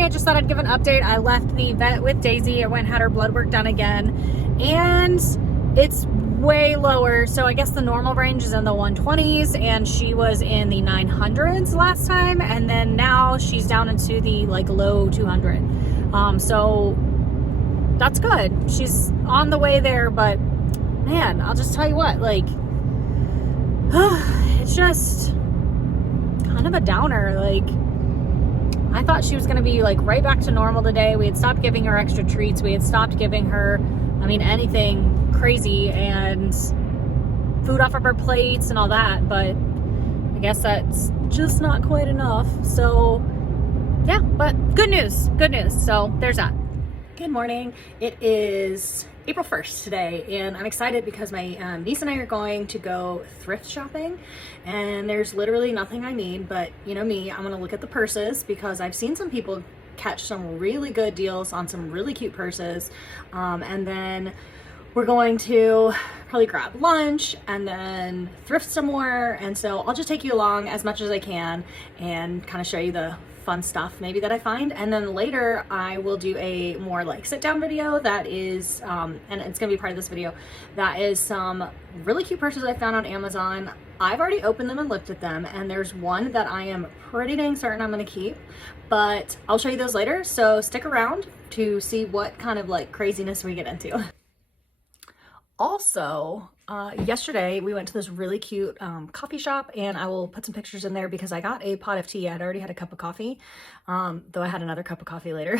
Hey, I just thought I'd give an update. I left the vet with Daisy. I went and had her blood work done again, and it's way lower. So I guess the normal range is in the 120s, and she was in the 900s last time, and then now she's down into the like low 200. So that's good. She's on the way there, but man, I'll just tell you what, like, it's just kind of a downer. Like, I thought she was going to be like right back to normal today. We had stopped giving her extra treats. We had stopped giving her, I mean, anything crazy and food off of her plates and all that. But I guess that's just not quite enough. So yeah, but good news, good news. So there's that. Good morning. It is April 1st today, and I'm excited because my niece and I are going to go thrift shopping, and there's literally nothing I need, but you know me, I'm gonna look at the purses because I've seen some people catch some really good deals on some really cute purses, and then we're going to probably grab lunch and then thrift some more. And so I'll just take you along as much as I can and kind of show you the fun stuff maybe that I find, and then later I will do a more like sit down video that is and it's gonna be part of this video, that is some really cute purses I found on Amazon. I've already opened them and looked at them, and there's one that I am pretty dang certain I'm gonna keep, but I'll show you those later, so stick around to see what kind of like craziness we get into. Also, yesterday we went to this really cute coffee shop, and I will put some pictures in there because I got a pot of tea. I'd already had a cup of coffee, though I had another cup of coffee later.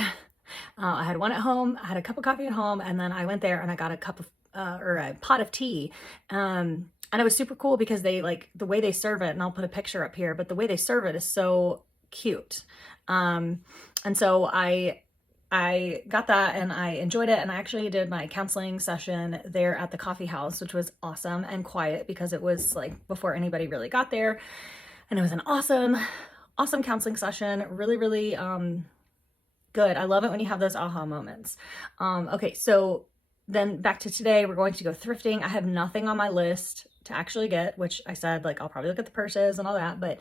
I had one at home, I had a cup of coffee at home, and then I went there and I got a cup of, or a pot of tea. And it was super cool because they like the way they serve it, and I'll put a picture up here, but the way they serve it is so cute. And so I got that and I enjoyed it, and I actually did my counseling session there at the coffee house, which was awesome and quiet because it was like before anybody really got there, and it was an awesome counseling session. Really good. I love it when you have those aha moments. Okay, so then back to today, we're going to go thrifting. I have nothing on my list to actually get, which I said like I'll probably look at the purses and all that, but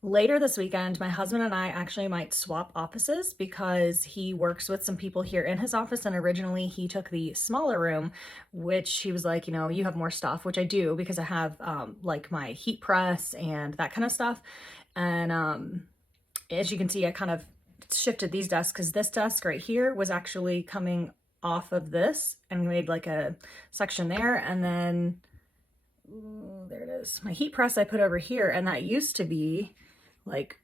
later this weekend, my husband and I actually might swap offices because he works with some people here in his office, and originally he took the smaller room, which he was like, you know, you have more stuff, which I do because I have like my heat press and that kind of stuff. And as you can see, I kind of shifted these desks because this desk right here was actually coming off of this, and we made like a section there, and then there it is. My heat press I put over here, and that used to be like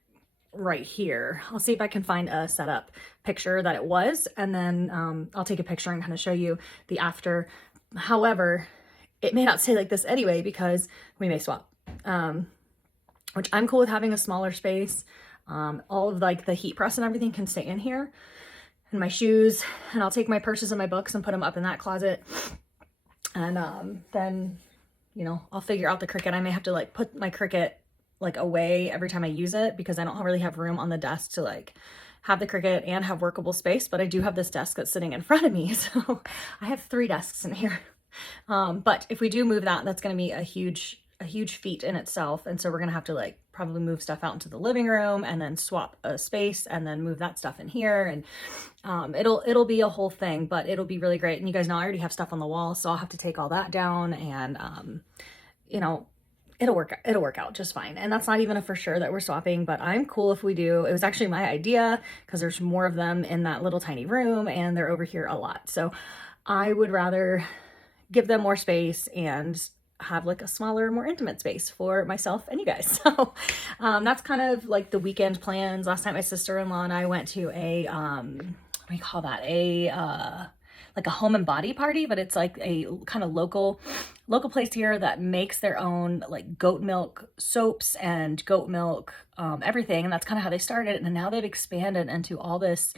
right here. I'll see if I can find a setup picture that it was, and then I'll take a picture and kind of show you the after. However, it may not stay like this anyway because we may swap, which I'm cool with having a smaller space. All of like the heat press and everything can stay in here, and my shoes, and I'll take my purses and my books and put them up in that closet, and then, you know, I'll figure out the Cricut. I may have to like put my Cricut like away every time I use it because I don't really have room on the desk to like have the Cricut and have workable space, but I do have this desk that's sitting in front of me. So I have 3 desks in here. But if we do move that, that's going to be a huge feat in itself. And so we're going to have to like probably move stuff out into the living room and then swap a space and then move that stuff in here. And it'll be a whole thing, but it'll be really great. And you guys know I already have stuff on the wall, so I'll have to take all that down, and you know, it'll work out just fine. And that's not even a for sure that we're swapping, but I'm cool if we do. It was actually my idea because there's more of them in that little tiny room, and they're over here a lot. So I would rather give them more space and have like a smaller, more intimate space for myself and you guys. So that's kind of like the weekend plans. Last night my sister-in-law and I went to a what do you call that, like a home and body party, but it's like a kind of local place here that makes their own like goat milk soaps and goat milk everything, and that's kind of how they started. And now they've expanded into all this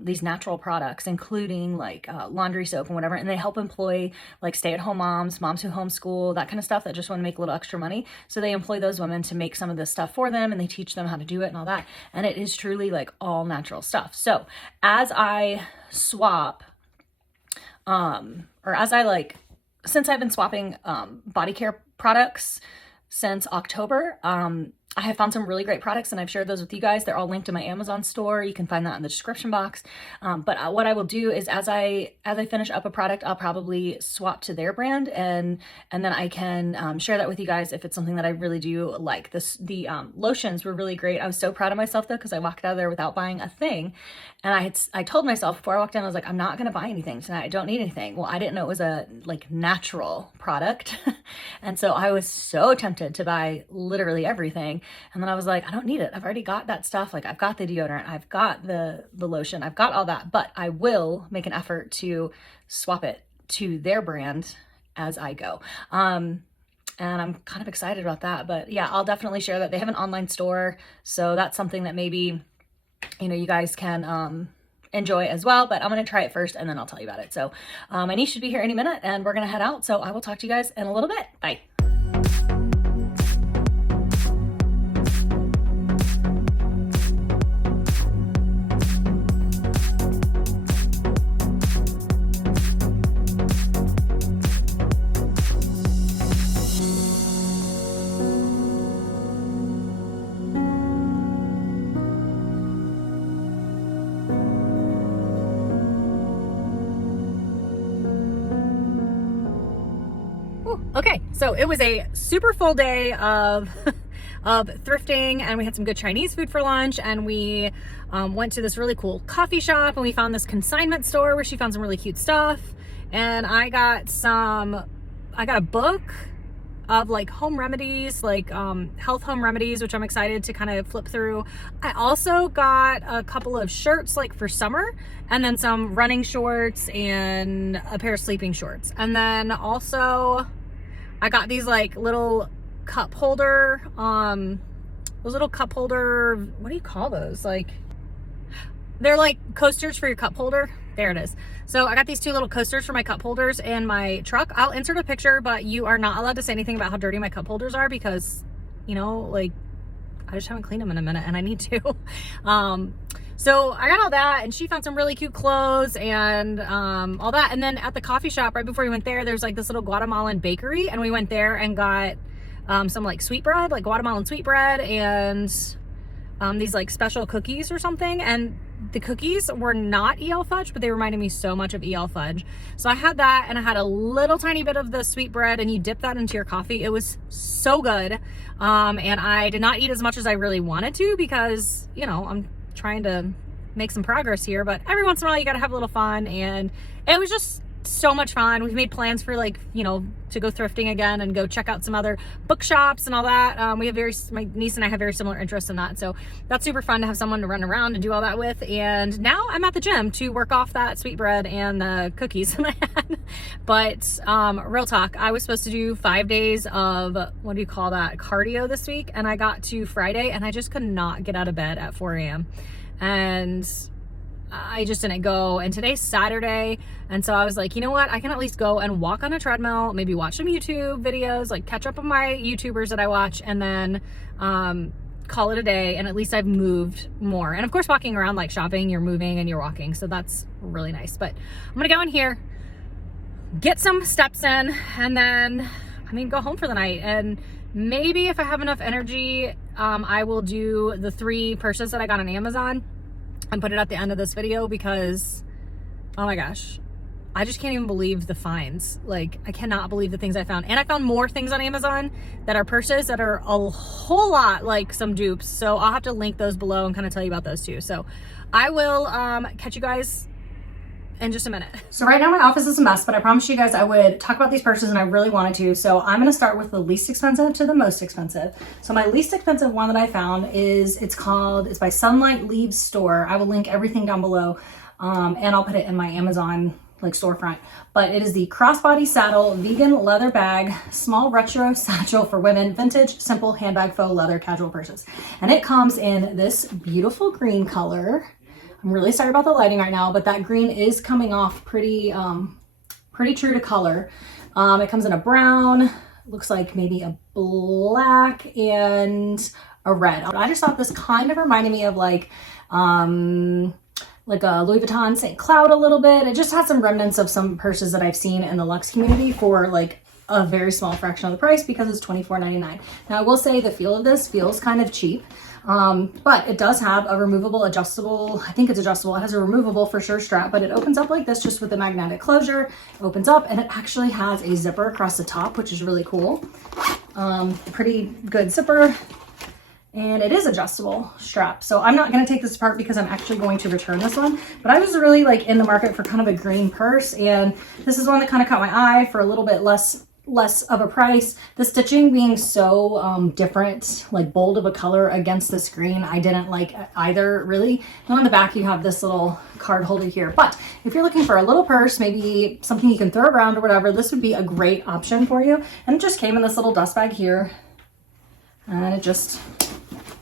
these natural products, including like laundry soap and whatever, and they help employ like stay-at-home moms who homeschool, that kind of stuff, that just want to make a little extra money. So they employ those women to make some of this stuff for them, and they teach them how to do it and all that, and it is truly like all natural stuff. So as I swap or as I like, since I've been swapping body care products since October, I have found some really great products and I've shared those with you guys. They're all linked to my Amazon store. You can find that in the description box. But what I will do is as I finish up a product, I'll probably swap to their brand and then I can share that with you guys if it's something that I really do like. The lotions were really great. I was so proud of myself though, because I walked out of there without buying a thing. And I told myself before I walked in, I was like, I'm not going to buy anything tonight. I don't need anything. Well, I didn't know it was a like natural product. And so I was so tempted to buy literally everything. And then I was like, I don't need it. I've already got that stuff. Like I've got the deodorant, I've got the lotion, I've got all that, but I will make an effort to swap it to their brand as I go. And I'm kind of excited about that, but yeah, I'll definitely share that. They have an online store. So that's something that maybe, you know, you guys can, enjoy as well, but I'm going to try it first and then I'll tell you about it. So, my niece should be here any minute and we're going to head out. So I will talk to you guys in a little bit. Bye. Okay, so it was a super full day of thrifting, and we had some good Chinese food for lunch, and we went to this really cool coffee shop, and we found this consignment store where she found some really cute stuff. And I got a book of like home remedies, like health home remedies, which I'm excited to kind of flip through. I also got a couple of shirts like for summer, and then some running shorts and a pair of sleeping shorts. And then also I got these like little cup holder, those little cup holder, what do you call those? Like, they're like coasters for your cup holder. There it is. So I got these two little coasters for my cup holders in my truck. I'll insert a picture, but you are not allowed to say anything about how dirty my cup holders are because, you know, like I just haven't cleaned them in a minute and I need to. So I got all that, and she found some really cute clothes and all that. And then at the coffee shop right before we went there, there's like this little Guatemalan bakery, and we went there and got some like sweetbread, like Guatemalan sweetbread, and these like special cookies or something. And the cookies were not EL fudge, but they reminded me so much of EL fudge. So I had that, and I had a little tiny bit of the sweetbread, and you dip that into your coffee. It was so good. And I did not eat as much as I really wanted to because, you know, I'm trying to make some progress here, but every once in a while you got to have a little fun, and it was just so much fun. We've made plans for like, you know, to go thrifting again and go check out some other bookshops and all that. My niece and I have very similar interests in that, so that's super fun to have someone to run around and do all that with. And now I'm at the gym to work off that sweetbread and the cookies that I had. But real talk, I was supposed to do 5 days of, what do you call that, cardio this week, and I got to Friday and I just could not get out of bed at 4 a.m. and I just didn't go. And today's Saturday, and so I was like, you know what, I can at least go and walk on a treadmill, maybe watch some YouTube videos, like catch up on my YouTubers that I watch, and then call it a day. And at least I've moved more. And of course, walking around, like shopping, you're moving and you're walking, so that's really nice. But I'm gonna go in here, get some steps in, and then go home for the night. And maybe if I have enough energy, I will do the 3 purses that I got on Amazon and put it at the end of this video, because oh my gosh, I just can't even believe the finds. Like, I cannot believe the things I found. And I found more things on Amazon that are purses that are a whole lot like some dupes. So I'll have to link those below and kind of tell you about those too. So I will catch you guys in just a minute. So right now my office is a mess, but I promised you guys I would talk about these purses, and I really wanted to. So I'm going to start with the least expensive to the most expensive. So my least expensive one that I found is, it's by Sunlight Leaves Store. I will link everything down below, and I'll put it in my Amazon like storefront. But it is the Crossbody Saddle Vegan Leather Bag Small Retro Satchel for Women, Vintage Simple Handbag Faux Leather Casual Purses. And it comes in this beautiful green color. I'm really sorry about the lighting right now, but that green is coming off pretty true to color. It comes in a brown, looks like maybe a black, and a red. I just thought this kind of reminded me of like a Louis Vuitton St. Cloud a little bit. It just had some remnants of some purses that I've seen in the luxe community for like a very small fraction of the price because it's $24.99. Now I will say the feel of this feels kind of cheap, but it does have a removable adjustable, I think it's adjustable, it has a removable for sure strap, but it opens up like this just with the magnetic closure. It opens up and it actually has a zipper across the top, which is really cool. Pretty good zipper. And it is adjustable strap. So I'm not going to take this apart because I'm actually going to return this one. But I was really like in the market for kind of a green purse. And this is one that kind of caught my eye for a little bit less of a price. The stitching being so different, like bold of a color against this green, I didn't like either really. And on the back you have this little card holder here. But if you're looking for a little purse, maybe something you can throw around or whatever, this would be a great option for you. And it just came in this little dust bag here. And it just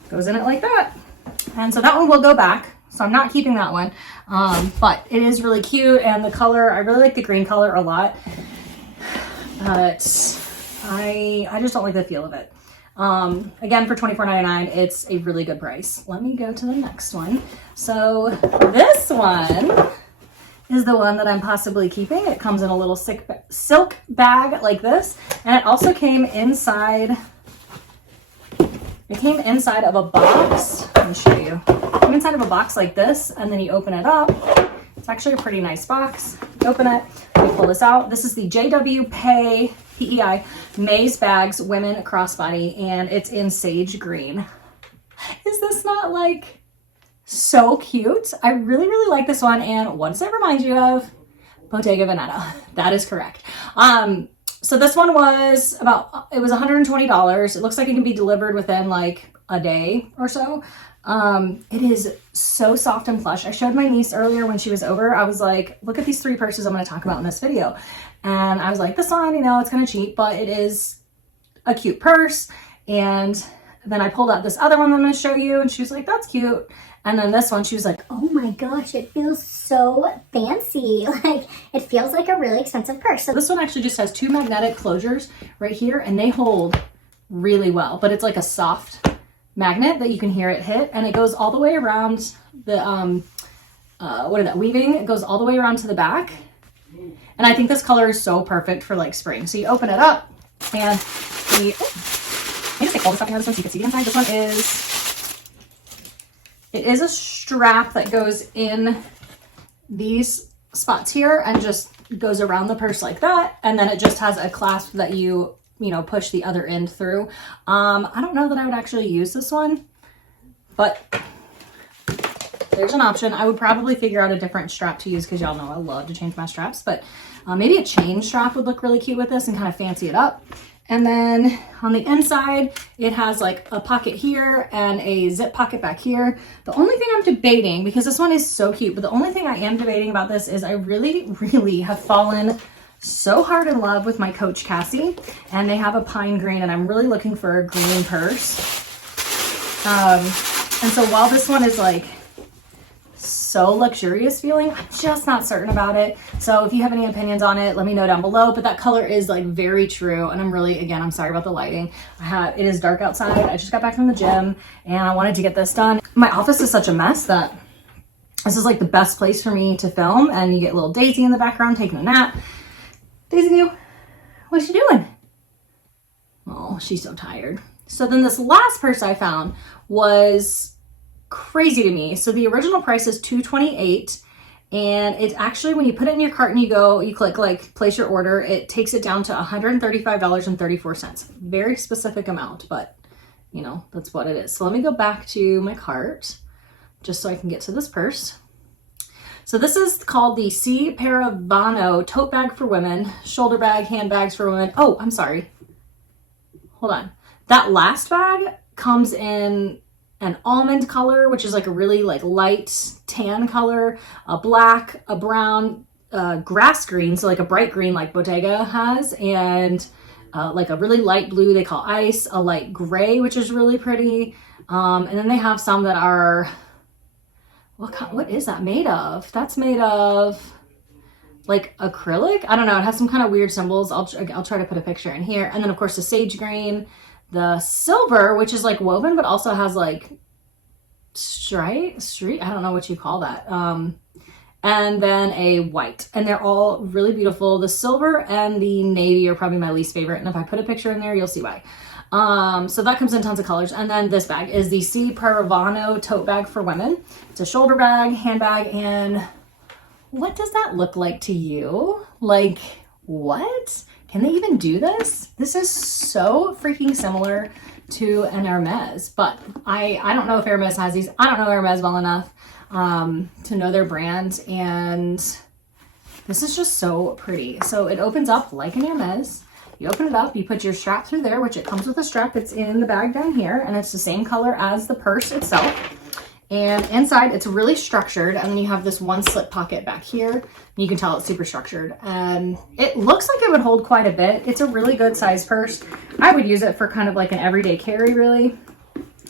goes in it like that. And so that one will go back. So I'm not keeping that one. But it is really cute. And the color, I really like the green color a lot. But I just don't like the feel of it. Again, for $24.99, it's a really good price. Let me go to the next one. So this one is the one that I'm possibly keeping. It comes in a little silk bag like this. And it also came inside. It came inside of a box. Let me show you. It came inside of a box like this, and then you open it up. It's actually a pretty nice box. You open it, you pull this out. This is the JW PEI Maze Bags Women Crossbody, and it's in sage green. Is this not like so cute? I really, really like this one. And what does it remind you of? Bottega Veneta. That is correct. So this one was it was $120. It looks like it can be delivered within like a day or so. It is so soft and plush. I showed my niece earlier when she was over. I was like, look at these 3 purses I'm going to talk about in this video. And I was like, this one, you know, it's kind of cheap, but it is a cute purse. And then I pulled out this other one that I'm going to show you. And she was like, that's cute. And then this one, she was like, oh my gosh, it feels so fancy. Like, it feels like a really expensive purse. So this one actually just has 2 magnetic closures right here, and they hold really well. But it's like a soft magnet that you can hear it hit, and it goes all the way around the, weaving. It goes all the way around to the back. And I think this color is so perfect for like spring. So you open it up, and let me just take all this stuff out of this one so you can see the inside. This one it is a strap that goes in these spots here and just goes around the purse like that. And then it just has a clasp that you push the other end through. I don't know that I would actually use this one, but there's an option. I would probably figure out a different strap to use because y'all know I love to change my straps, but maybe a chain strap would look really cute with this and kind of fancy it up. And then on the inside, it has like a pocket here and a zip pocket back here. The only thing I'm debating, because this one is so cute, but the only thing I am debating about this is I really, really have fallen so hard in love with my Coach Cassie, and they have a pine green, and I'm really looking for a green purse. And so while this one is like so luxurious feeling, I'm just not certain about it. So if you have any opinions on it, let me know down below. But that color is like very true, and I'm really, again, I'm sorry about the lighting. It is dark outside. I just got back from the gym and I wanted to get this done. My office is such a mess that this is like the best place for me to film, and you get little Daisy in the background taking a nap. Daisy, what's she doing? Oh, she's so tired. So then this last purse I found was crazy to me. So the original price is $228, and it's actually, when you put it in your cart and you click like place your order, it takes it down to $135.34. Very specific amount, but you know, that's what it is. So let me go back to my cart just so I can get to this purse. So this is called the C. Paravano tote bag for women, shoulder bag, handbags for women. Oh, I'm sorry. Hold on. That last bag comes in an almond color, which is like a really like light tan color, a black, a brown, grass green, so like a bright green like Bottega has, and like a really light blue they call ice, a light gray, which is really pretty. And then they have some that are, what is that made of? That's made of like acrylic. I don't know. It has some kind of weird symbols. I'll try to put a picture in here. And then of course the sage green, the silver, which is like woven, but also has like street. I don't know what you call that. And and then a white. And they're all really beautiful. The silver and the navy are probably my least favorite. And if I put a picture in there, you'll see why. So that comes in tons of colors. And then this bag is the C. Paravano tote bag for women. It's a shoulder bag, handbag, and what does that look like to you? Like, what? Can they even do this? This is so freaking similar to an Hermes, but I don't know if Hermes has these. I don't know Hermes well enough to know their brand, and this is just so pretty. So it opens up like an Hermes. You open it up, you put your strap through there, which it comes with a strap. It's in the bag down here, and it's the same color as the purse itself. And inside, it's really structured, and then you have this one slip pocket back here. You can tell it's super structured, and it looks like it would hold quite a bit. It's a really good size purse. I would use it for kind of like an everyday carry, really.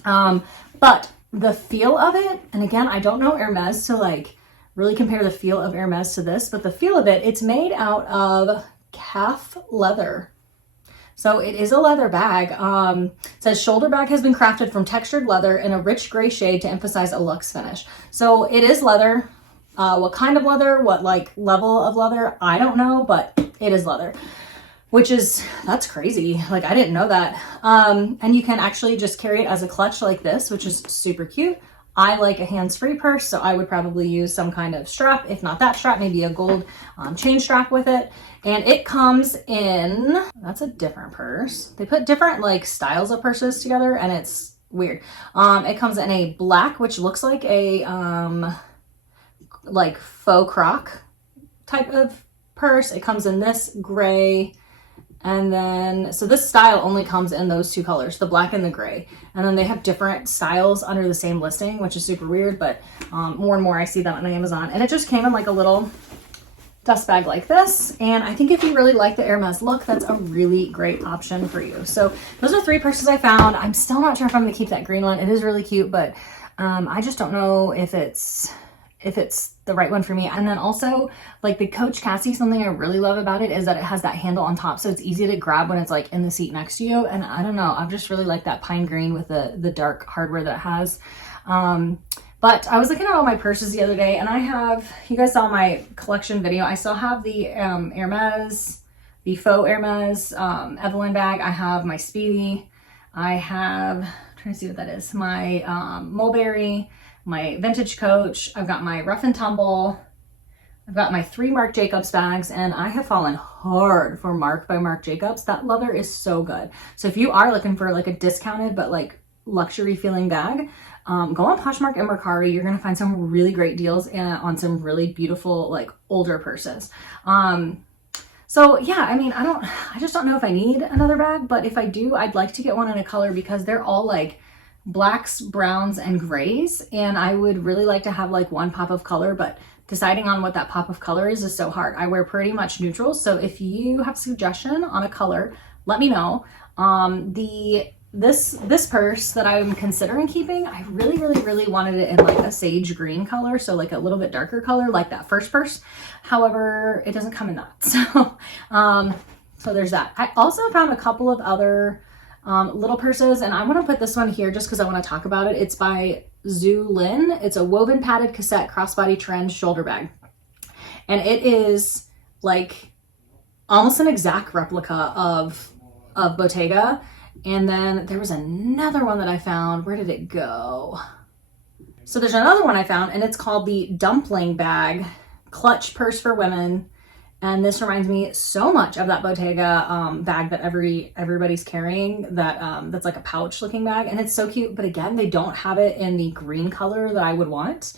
But the feel of it, and again, I don't know Hermes to like really compare the feel of Hermes to this, but the feel of it, it's made out of calf leather. So it is a leather bag. It says shoulder bag has been crafted from textured leather in a rich gray shade to emphasize a luxe finish. So it is leather. What kind of leather, what like level of leather, I don't know, but it is leather, which is, that's crazy. Like I didn't know that. And you can actually just carry it as a clutch like this, which is super cute. I like a hands-free purse, so I would probably use some kind of strap, if not that strap, maybe a gold chain strap with it. And it comes in, that's a different purse. They put different like styles of purses together, and it's weird. It comes in a black, which looks like a like faux croc type of purse. It comes in this gray. And then, so this style only comes in those two colors, the black and the gray. And then they have different styles under the same listing, which is super weird, but more and more I see that on Amazon. And it just came in like a little dust bag like this. And I think if you really like the Hermes look, that's a really great option for you. So those are 3 purses I found. I'm still not sure if I'm gonna keep that green one. It is really cute, but I just don't know if it's the right one for me. And then also like the Coach Cassie, something I really love about it is that it has that handle on top, so it's easy to grab when it's like in the seat next to you. And I don't know, I've just really liked that pine green with the dark hardware that it has. But I was looking at all my purses the other day, and I have, you guys saw my collection video, I still have the Hermes, the faux Hermes Evelyn bag. I have my Speedy. I have, I'm trying to see what that is, my Mulberry, my vintage Coach. I've got my Rough and Tumble. I've got my 3 Marc Jacobs bags, and I have fallen hard for Marc by Marc Jacobs. That leather is so good. So if you are looking for like a discounted but like luxury feeling bag, go on Poshmark and Mercari. You're gonna find some really great deals on some really beautiful like older purses. So yeah, I mean, I just don't know if I need another bag, but if I do, I'd like to get one in a color because they're all like blacks, browns, and grays, and I would really like to have like one pop of color, but deciding on what that pop of color is so hard. I wear pretty much neutrals, so if you have a suggestion on a color, let me know. This purse that I'm considering keeping, I really wanted it in like a sage green color, so like a little bit darker color like that first purse. However, it doesn't come in that, so there's that. I also found a couple of other little purses, and I'm going to put this one here just because I want to talk about it. It's by Zhu Lin. It's a woven padded cassette crossbody trend shoulder bag, and it is like almost an exact replica of Bottega. And then there was another one that I found. Where did it go? So there's another one I found, and it's called the dumpling bag clutch purse for women. And this reminds me so much of that Bottega bag that everybody's carrying, that's like a pouch looking bag, and it's so cute. But again, they don't have it in the green color that I would want.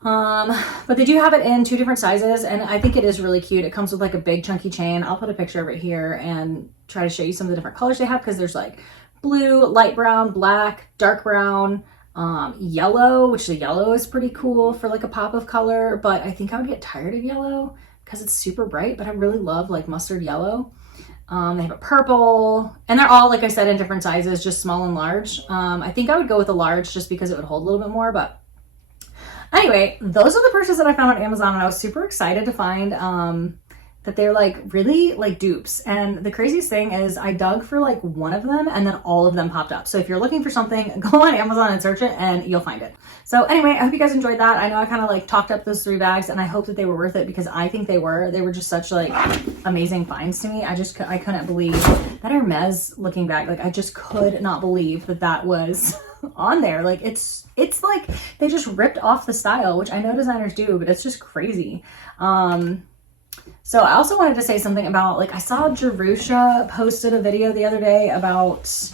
But they do have it in 2 different sizes, and I think it is really cute. It comes with like a big chunky chain. I'll put a picture of it here and try to show you some of the different colors they have, because there's like blue, light brown, black, dark brown, yellow, which the yellow is pretty cool for like a pop of color, but I think I would get tired of yellow because it's super bright, but I really love like mustard yellow. They have a purple, and they're all, like I said, in different sizes, just small and large. I think I would go with a large just because it would hold a little bit more, but anyway, those are the purses that I found on Amazon, and I was super excited to find that they're like really like dupes. And the craziest thing is I dug for like one of them and then all of them popped up. So if you're looking for something, go on Amazon and search it and you'll find it. So anyway, I hope you guys enjoyed that. I know I kind of like talked up those 3 bags and I hope that they were worth it because I think they were. They were just such like amazing finds to me. I couldn't believe that Hermes looking back. Like I just could not believe that that was on there. Like it's like they just ripped off the style, which I know designers do, but it's just crazy. So I also wanted to say something about, like, I saw Jerusha posted a video the other day about,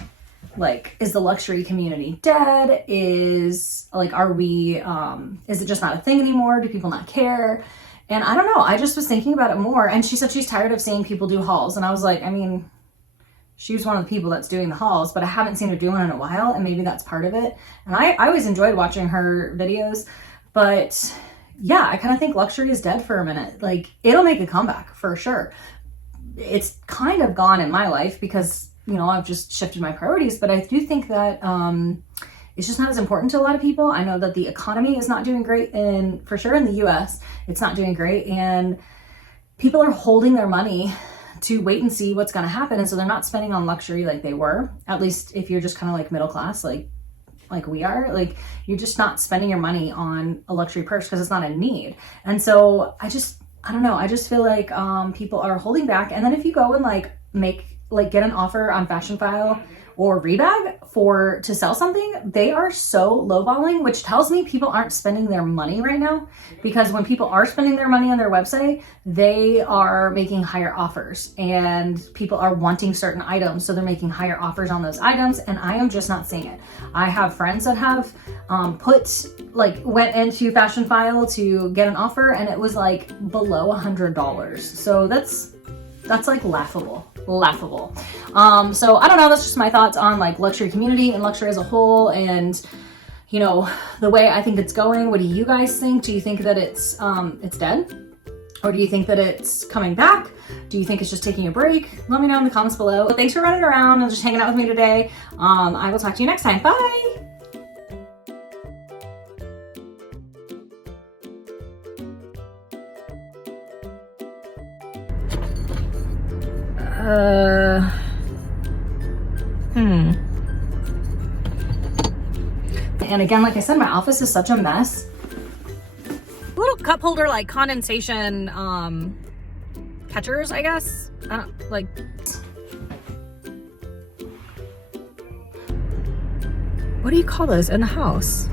like, is the luxury community dead? Is, like, are we, is it just not a thing anymore? Do people not care? And I don't know. I just was thinking about it more. And she said she's tired of seeing people do hauls. And I was like, I mean, she was one of the people that's doing the hauls, but I haven't seen her do one in a while. And maybe that's part of it. And I always enjoyed watching her videos, but yeah, I kind of think luxury is dead for a minute. Like, it'll make a comeback for sure. It's kind of gone in my life because, you know, I've just shifted my priorities, but I do think that it's just not as important to a lot of people. I know that the economy is not doing great, and for sure in the US, it's not doing great, and people are holding their money to wait and see what's going to happen, and so they're not spending on luxury like they were. At least if you're just kind of like middle class, like we are, like, you're just not spending your money on a luxury purse because it's not a need. And so I don't know, I just feel like people are holding back. And then if you go and get an offer on Fashion File or Rebag to sell something, they are so lowballing, which tells me people aren't spending their money right now, because when people are spending their money on their website, they are making higher offers and people are wanting certain items. So they're making higher offers on those items, and I am just not seeing it. I have friends that have went into Fashion File to get an offer and it was like below $100. So that's like laughable. So I don't know, that's just my thoughts on like luxury community and luxury as a whole, and you know, the way I think it's going. What do you guys think? Do you think that it's dead? Or do you think that it's coming back? Do you think it's just taking a break? Let me know in the comments below. But thanks for running around and just hanging out with me today. I will talk to you next time. Bye. And again, like I said, my office is such a mess. Little cup holder, like condensation catchers, I guess. I don't like. What do you call those in the house?